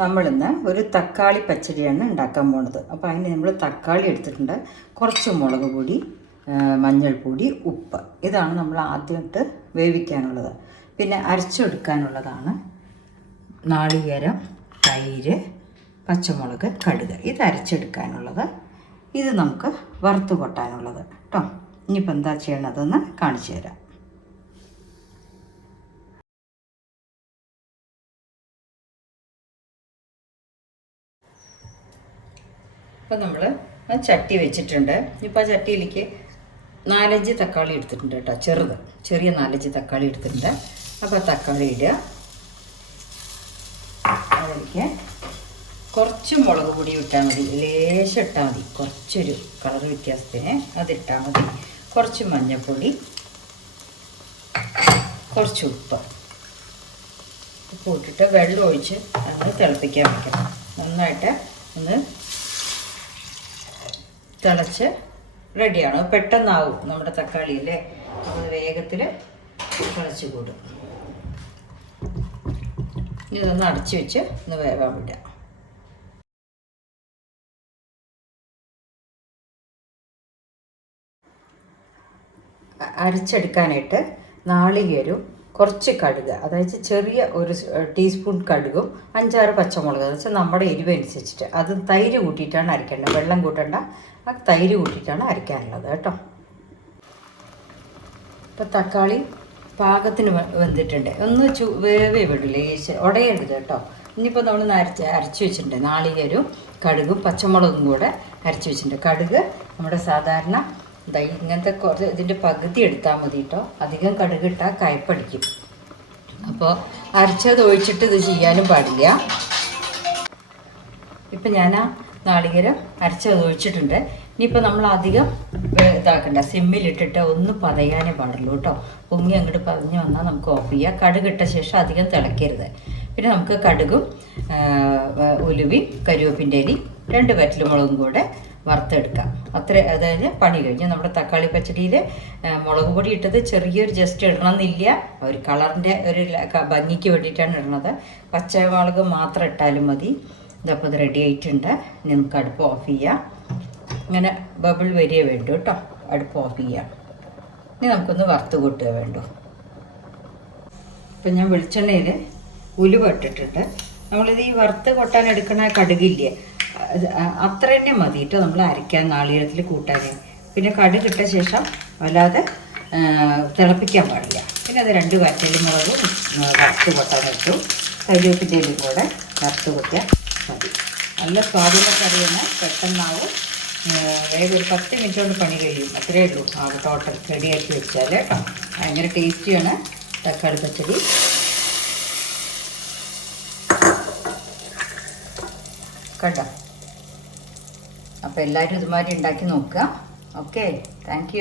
നമ്മളിന്ന് ഒരു തക്കാളി പച്ചടിയാണ് ഉണ്ടാക്കാൻ പോണത്. അപ്പോൾ അതിന് നമ്മൾ തക്കാളി എടുത്തിട്ടുണ്ട്. കുറച്ച് മുളക് പൊടി മഞ്ഞൾപ്പൊടി ഉപ്പ്. ഇതാണ് നമ്മൾ ആദ്യമായിട്ട് വേവിക്കാനുള്ളത്. പിന്നെ അരച്ചെടുക്കാനുള്ളതാണ് നാളികേരം തൈര് പച്ചമുളക് കടുക്. ഇത് അരച്ചെടുക്കാനുള്ളത്. ഇത് നമുക്ക് വറുത്ത് കൊട്ടാനുള്ളത് കേട്ടോ ഇനിയിപ്പോൾ എന്താ ചെയ്യണതെന്ന് കാണിച്ചു തരാം. ഇപ്പം നമ്മൾ ചട്ടി വെച്ചിട്ടുണ്ട്. ഇപ്പോൾ ആ ചട്ടിയിലേക്ക് നാലഞ്ച് തക്കാളി എടുത്തിട്ടുണ്ട് കേട്ടോ. ചെറുത്. ചെറിയ നാലഞ്ച് തക്കാളി എടുത്തിട്ടുണ്ട്. അപ്പോൾ തക്കാളി ഇടുക. അതിലേക്ക് കുറച്ച് മുളക് പൊടി ഇട്ടാൽ മതി. ലേശം ഇട്ടാൽ മതി. കുറച്ചൊരു കളർ വ്യത്യാസത്തിന് അതിട്ടാൽ മതി. കുറച്ച് മഞ്ഞൾപ്പൊടി കുറച്ച് ഉപ്പ്. ഉപ്പ് ഇട്ടിട്ട് വെള്ളം ഒഴിച്ച് ഒന്ന് തിളപ്പിക്കാൻ വയ്ക്കണം നന്നായിട്ട് ഒന്ന് തിളച്ച് റെഡിയാണ് പെട്ടെന്നാവും നമ്മുടെ തക്കാളി അല്ലേ? അപ്പോൾ വേഗത്തിൽ തിളച്ച് കൂടും. ഇതൊന്ന് അടച്ചു വെച്ച് ഒന്ന് വേവാൻ വിടാം. അരച്ചെടുക്കാനായിട്ട് നാളികേരവും കുറച്ച് കടുക്. അതായത് ചെറിയ ഒരു ടീസ്പൂൺ കടുകും അഞ്ചാറ് പച്ചമുളക്. എന്ന് വെച്ചാൽ നമ്മുടെ എരിവ് അനുസരിച്ചിട്ട്. അത് തൈര് കൂട്ടിയിട്ടാണ് അരക്കേണ്ടത്. വെള്ളം കൂട്ടണ്ട. ആ തൈര് കൂട്ടിയിട്ടാണ് അരയ്ക്കാനുള്ളത് കേട്ടോ. ഇപ്പം തക്കാളി പാകത്തിന് വെന്തിട്ടുണ്ട്. ഒന്ന് ചു വേവേ വിടില്ല ഉടയരുത് കേട്ടോ. ഇനിയിപ്പോൾ നമ്മൾ അരച്ച് അരച്ച് വെച്ചിട്ടുണ്ട്. നാളികേരവും കടുകും പച്ചമുളകും കൂടെ അരച്ച് വെച്ചിട്ടുണ്ട്. കടുക് നമ്മുടെ സാധാരണ ദാ ഇങ്ങനത്തെ കുറച്ച് ഇതിന്റെ പകുതി എടുത്താൽ മതി കേട്ടോ അധികം കടുക് ഇട്ടാൽ കയ്പടിക്കും അപ്പോൾ അരച്ചത് ഒഴിച്ചിട്ട് ഇത് ചെയ്യാനും പാടില്ല. ഇപ്പം ഞാൻ ആ നാളികേരം അരച്ചത് ഒഴിച്ചിട്ടുണ്ട്. ഇനിയിപ്പോൾ നമ്മൾ അധികം ഇതാക്കണ്ട. സിമ്മിലിട്ടിട്ട് ഒന്ന് പതയാനേ പാടുള്ളൂ കേട്ടോ പൊങ്ങി അങ്ങോട്ട് പതഞ്ഞ് വന്നാൽ നമുക്ക് ഓഫ് ചെയ്യാം. കടുകിട്ട ശേഷം അധികം തിളക്കരുത്. പിന്നെ നമുക്ക് കടുകും ഉലുവി കരുവേപ്പിന്റെ ഇലയും രണ്ട് വറ്റലുമുളകും കൂടെ വറുത്തെടുക്കാം. അത്ര അതായത് പണി കഴിഞ്ഞ്. നമ്മുടെ തക്കാളി പച്ചടിയിൽ മുളക് പൊടി ഇട്ടത് ചെറിയൊരു ജസ്റ്റ് ഇടണമെന്നില്ല. ഒരു കളറിന്റെ ഒരു ഭംഗിക്ക് വേണ്ടിയിട്ടാണ് ഇടുന്നത് പച്ചമുളക് മാത്രം ഇട്ടാലും മതി. ഇതപ്പോൾ ഇത് റെഡി ആയിട്ടുണ്ട്. ഇനി നമുക്ക് അടുപ്പ് ഓഫ് ചെയ്യാം. ഇങ്ങനെ ബബിൾ വരിക വേണ്ടു കേട്ടോ. അടുപ്പ് ഓഫ് ചെയ്യാം. ഇനി നമുക്കൊന്ന് വറുത്ത് കൂട്ടുക വേണ്ടു. ഇപ്പം ഞാൻ വെളിച്ചെണ്ണയിൽ ഉലുവ ഇട്ടിട്ടുണ്ട്. നമ്മളിത് ഈ വറുത്ത് കൊട്ടാൻ എടുക്കണ കടുകില്ലേ അത്ര തന്നെ മതി കേട്ടോ നമ്മൾ അരയ്ക്കാൻ നാളികേരത്തിൽ കൂട്ടാൻ പിന്നെ കടുക് ഇട്ട ശേഷം വല്ലാതെ തിളപ്പിക്കാൻ പാടില്ല. പിന്നെ അത് രണ്ട് വറ്റലും മുളകും വറുത്ത് കൊട്ടാൻ ഇട്ടു കരിവേപ്പിന്റെയിലും കൂടെ വറുത്ത് കൊട്ടിയാൽ മതി. നല്ല സ്വാധീന കറിയാണ്. പെട്ടെന്നാവും ആ, വേഗം ഒരു പത്ത് മിനിറ്റ് കൊണ്ട് പണി കഴിയും. അത്രയേ ഉള്ളൂ. ആ ടോട്ടൽ റെഡിയാക്കി വെച്ചാൽ കേട്ടോ ഭയങ്കര ടേസ്റ്റിയാണ് തക്കാളി പച്ചടി. കേട്ടോ അപ്പോൾ എല്ലാവരും ഇതുമാതിരി ഉണ്ടാക്കി നോക്കുക. Okay thank